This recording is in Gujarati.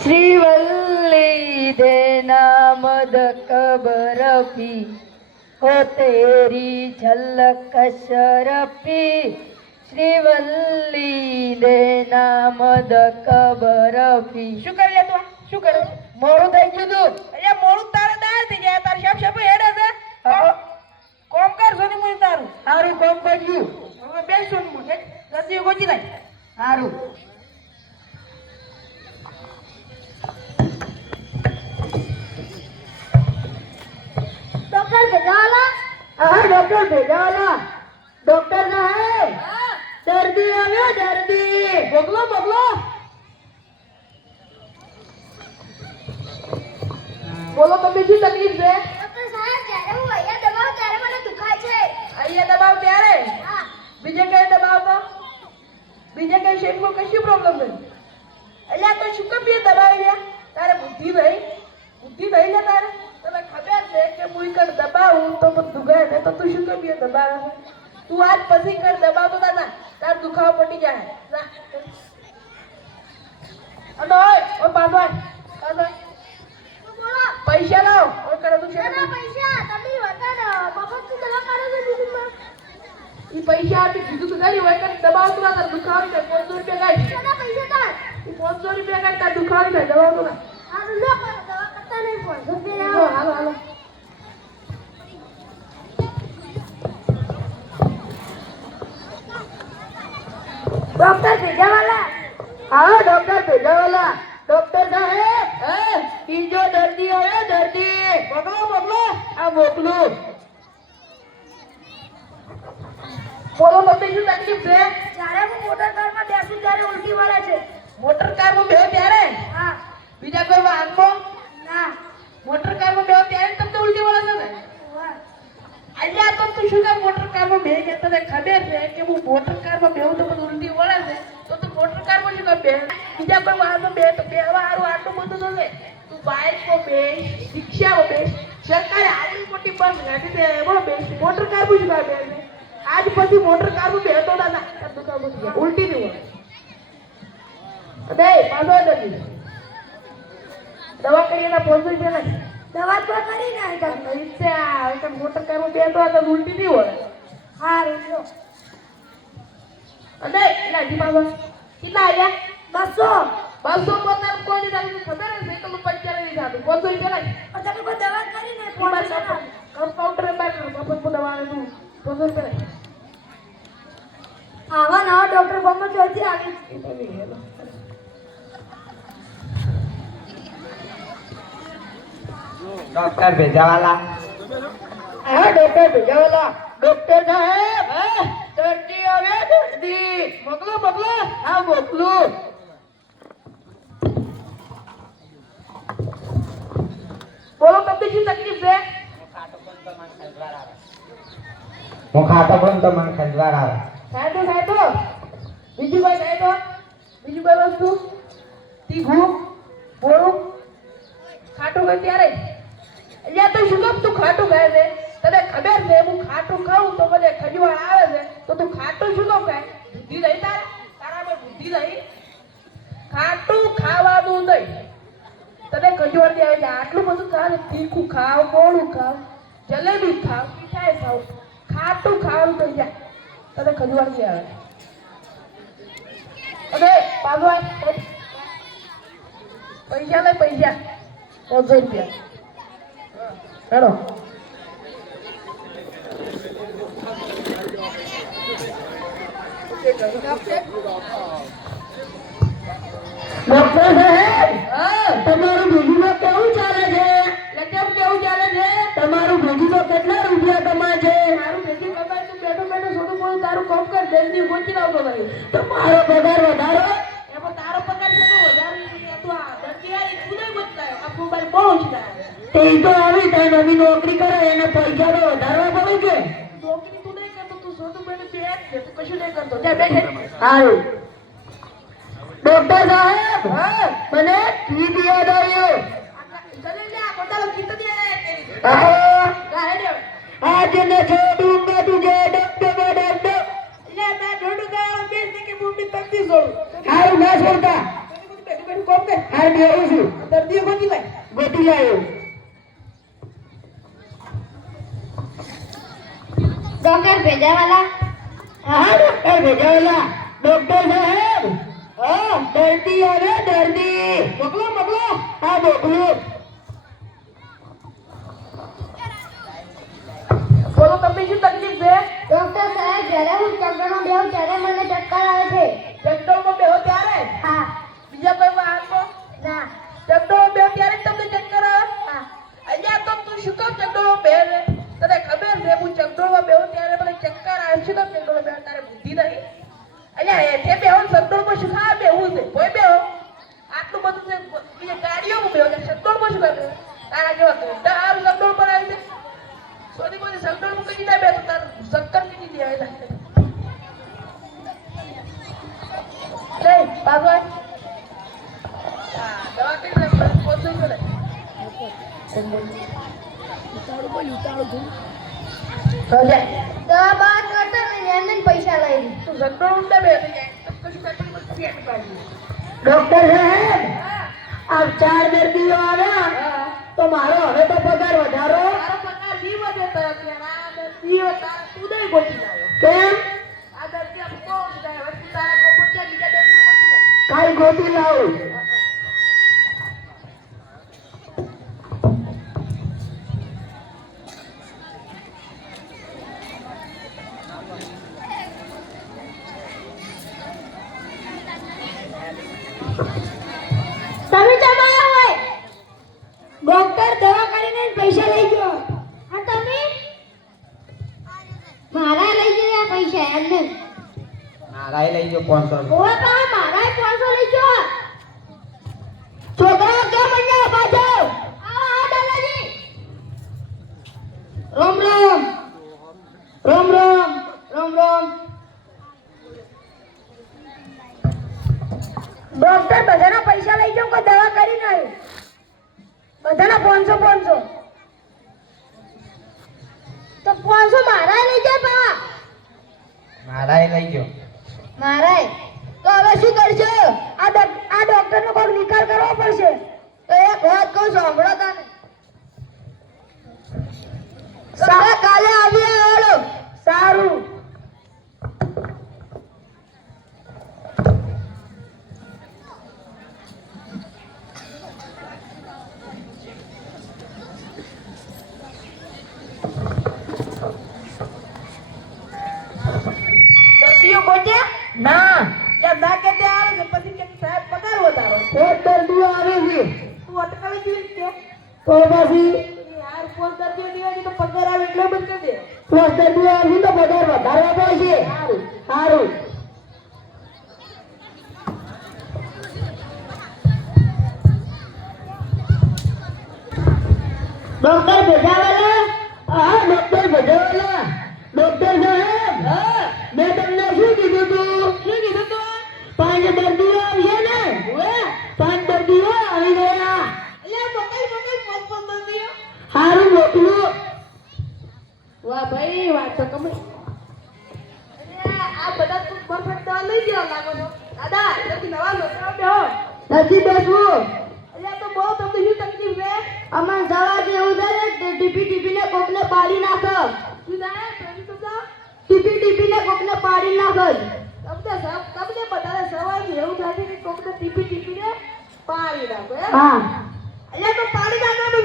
श्रीवल्ली देना मदक बरफी हो तेरी झलक शरफी श्रीवल्ली देना मदक बरफी શું કરી લે તું શું કરે મોડું થઈ ગયું તું અહીંયા મોડું તારે દાર થઈ જાય તાર શાપ શાપ હેડે છે કોમ કર સોની મુઈ તારું સારું કોમ કર્યું હવે બેસ સોની મુઈ જલ્દી ગોતી લાય સારું डॉक्टर भेजावाला हाँ डॉक्टर भेजावाला डॉक्टर साहेब दर्दी આવ્યો દર્દી મોકલો મોકલો બોલો તમને શું તકલીફ છે डॉक्टर साहब જ્યારે હું અહીંયા દબાવ ત્યારે મને દુખાય છે અહીંયા દબાવ ત્યારે હા બીજે કઈ દબાવ તો બીજે કઈ શેપમાં કશું પ્રોબ્લેમ નહીં અલ્યા તો શું કમ બે દબાવી લે તારે બુદ્ધિ નહીં લે તારે તને ખબર છે કે હું કર દબાવું તો મને દુખાય ને તો તું શું કમ બે દબાવે છે તું આજ પછી કર દબાવતો દાદા તાર દુખાવો પટી જાય જા અને ઓય પાછો તો બોલો પૈસા લાવ ઓય કરે તું છે ના પૈસા તમે વતન મફતની દવા કાઢો છો બીજું ઈ પૈસા આપી કીધું તો ખરી હોય કે દબાવતો ના તાર દુખાવો થાય 500 રૂપિયા ગાય ના પૈસા તાર ઈ 500 રૂપિયા ગાય તાર દુખાવો થાય દબાવતો ના હારું લો દવા કરતા નહીં પણ જો હાલો હાલો डॉक्टर भेजावाला हाँ डॉक्टर भेजावाला डॉक्टर साहेब ई जो दर्दी આવ્યો દર્દી મોકલો આ મોકલું બોલો તમને શું તકલીફ છે જ્યારે હું મોટર કારમાં બેસું ત્યારે ઉલટી વળે છે મોટર કારમાં બેહો ત્યારે હા બીજા કોઈ વાહનમાં ના મોટર કારમાં બેહો ત્યારે તમને ઉલટી વળે છે ને અલ્યા તો તું શું કામ મોટર કારમાં બેહી ગયા તને ખબર છે કે હું મોટર કારમાં બેહું તો મને ઉલટી વળે છે તો તું મોટર કારમાં શું કામ બેહ બીજા કોઈ વાહનમાં બેહ તો બેહવા હારું આટલું બધું તો છે તું બાઇકમાં બેસ રિક્ષામાં બેસ સરકારે આવી મોટી બસ ગાડી દે એમાં બેસ મોટર કારમાં શું કામ બેસ આજ પછી મોટર કારમાં બેહતો ના તાર દુખાવો થઈ જાય ઉલટી નહીં વળે બે પાછો દર્દી દવા કરીને 500 રૂપિયા નાખ દવા તો કરી ના તમે પૈસા હવે મોટર કારમાં બેઠો તો ઉલટી નહીં વળે હારું લો અને એલા દીપાબા કેટલા આયા 200 200 પોતાને કોઈ નહીં ખબર હશે તો પંચર નહીં થાતું 500 રૂપિયા લાગ તમે કોઈ દવા કરી ને ફોન કમ્પાઉન્ડર બાર મફત દવા આવે તું 500 રૂપિયા લાગ આવા નવા ડોક્ટર બમ્બે ચોથી આવી डॉक्टर भेजावाला हाँ डॉक्टर भेजावाला डॉक्टर साहेब दर्दी આવ્યો દર્દી મોકલો હા મોકલું બોલો તમને શું તકલીફ છે હું ખાતો પણ તો મને ખંજવાળ આવે સાહેબ બીજું કોઈ વસ્તુ તીખું બોલું ખાટું ખાય ત્યારે અહીંયા તો શું કામ તું ખાટું ખાય છે તને ખબર છે હું ખાટું ખાઉં તો મને ખજવાળ આવે છે તો તું ખાટું શું કામ ખાય બુદ્ધિ નહીં તારામાં બુદ્ધિ નહીં ખાટું ખાવાનું નહીં તને ખજવાળ આવે છે આટલું બધું ખાવ તીખું ખાવ મોડું ખાવ જલેબી ખાવ મીઠાઈ ખાવ ખાટું ખાવાનું થઈ જાય તને ખજવાળ આવે અરે પાછો પૈસા લે પૈસા 500 રૂપિયા હેડો ડોક્ટર સાહેબ હા તમારું ભેગીમાં કેવું ચાલે છે લકેમ કેવું ચાલે છે તમારું ભેગીમાં કેટલા રૂપિયા કમાય છે મારું ભેગી કમાય તું બેઠો સોનું બોલું તારું કામ કર જલ્દી ગોચી લાવતો નહીં તમારો પગાર વધારો એમાં તારો પગાર છે તો વધારે તું આ દર્દી આવી તું નહીં ગોચતા આ મોબાઈલ બહુ જ તે તો આવી ત્યાં નવી નોકરી કરે એને પૈસા તો વધારવા પડે કે નોકરી તું નહીં કરતો તું સોનું બેઠો બે છે તું કશું નહીં કરતો જા બેઠે સારું ડોક્ટર સાહેબ હા મને ગીત યાદ આવ્યું ચલે લે આ કોટાલો ગીત દે આહા, ગાહે आज न छोड़ूंगा तुझे डॉक्टर डॉक्टर લે મેં ઢોડું ગાળો બેસ કે હું બી તકતી જોઉં हारू ना छोड़ता બેઠું કોમ કર આ બેહું છું દર્દીઓ ગોતી લાય. ગોતી લાયો ડોક્ટર ભેજાવાલા હા ડોક્ટર ભેજાવેલા ડોક્ટર સાહેબ હા દર્દી આવે દર્દી મોકલો મોકલો. હા મોકલું બોલો તમને શું તકલીફ છે? ડોક્ટર સાહેબ જ્યારે હું ચક્કરમાં બેહું ત્યારે મને ચક્કર આવે છે ચક્કરમાં બેહો ત્યારે? હા બીજા કોઈ હાથમાં? ના ચક્કરમાં બેહો ત્યારે જ તમને ચક્કર આવે? હા અહીંયા તો તું શું કામ ચક્કરમાં બેહે છે? તને ખબર છે હું ચક્કરમાં બેહું ત્યારે મને ચક્કર આવે છે? તો ચક્કરમાં બેહો તારે બુદ્ધિ નહીં? અહીંયા હેઠે બેહો ને ચક્કરમાં શું કામ બેહવું છે? કોઈ બેહો. આટલું બધું છે બીજી ગાડીઓમાં બેહો છે ચક્કરમાં શું કામ બેહો? તારા જેવા ધોંધા હારું ચક્કર પર આવી છે. સોની કોઈ ચક્કરમાં કઈ ના બેહો તાર ચક્કર કીધી દેવાય લાગે. લે બાબા દવા કઈ લે પોચો કરે. દવા બાદ કરતા ને એમને જ પૈસા લઈ લીધા. તું ચક્કર ઊંડા બેહે છે કશું તકલીફ નથી પેટ પાડી. ડોક્ટર સાહેબ હા આ 4 દર્દીઓ આવ્યા હા તો મારો હવે તો પગાર વધારો તારો પગાર જીવ વધે તો અત્યારે આ દર્દીઓ તારા તું દઈ ગોઠી લાવ્યો. કેમ આ દર્દી આમ કોણ જાય હવે તું તારા કોઈ બીજા દર્દી ગોઠી લાવ. કાઈ ગોતી લાવું તમે જમાયા હોય ડોક્ટર દવા કરીને પૈસા લઈ ગયો અને તમે મારા લઈ ગયા પૈસા એમને મારાય લઈ ગયો 500 ઓય બા મારા 500 લઈ ગયો છોકરા કેમ અહીંયા બાજુ આવો દાદાજી રામ રામ રામ રામ રામ રામ ડોક્ટર બધાના પૈસા લઈ જાઉં કે દવા કરીને આવ્યો બધાના 500 500 તો 500 મારા લઈ જાય બા મારાય લઈ ગયો મારા તો હવે શું કરશો આ ડોક્ટરનો કોઈ નિકાલ કરવો પડશે તો એક વાત કહું સાંભળો તને સારા કાલે આવી આવ્યો સારું દર્દીઓ ગોઠ્યા? ના જ્યાં ના કે ત્યાં આવે છે પછી કે સાહેબ પગાર વધારો. એક દર્દીઓ આવે છે તું અટકાવી કેવી રીતે? તો પછી યાર કોણ દર્દીઓ દેવાની તો પગાર આવે એટલે બંધ કરી દે. 10 દર્દીઓ આવે તો પગાર વધારવા પડશે સારું. સારું ડોક્ટર ભેજાવાલા હા ડોક્ટર ભેજાવાલા ડોક્ટર સાહેબ હા મેં તમને શું કીધું તું શું કીધું તું? 5 દર્દીઓ આવશે ને ઓએ 5 દર્દીઓ આવી ગયા અલ્યા મોકલ મોકલ 5 દર્દીઓ. સારું મોકલું વાહ ભાઈ વાત તો કમે. આ બધા તું પરફેક્ટ દવા લઈ ગયો લાગો છો. દાદા જલ્દી નવા લોટરા બેહો. નથી બેસવું અલ્યા તો બહુ તમને શું તકલીફ છે? અમન દવા જેવું થાય ટીપીને કોકને પાડી નાખો શું થાય? પેલી તો જા. ટીપીને કોકને પાડી નાખો તમને બધાને સવાય એવું થાય છે કે કોકને ટીપીને પાડી નાખો એમ? હા અલ્યા તો પાડી નાખવાનું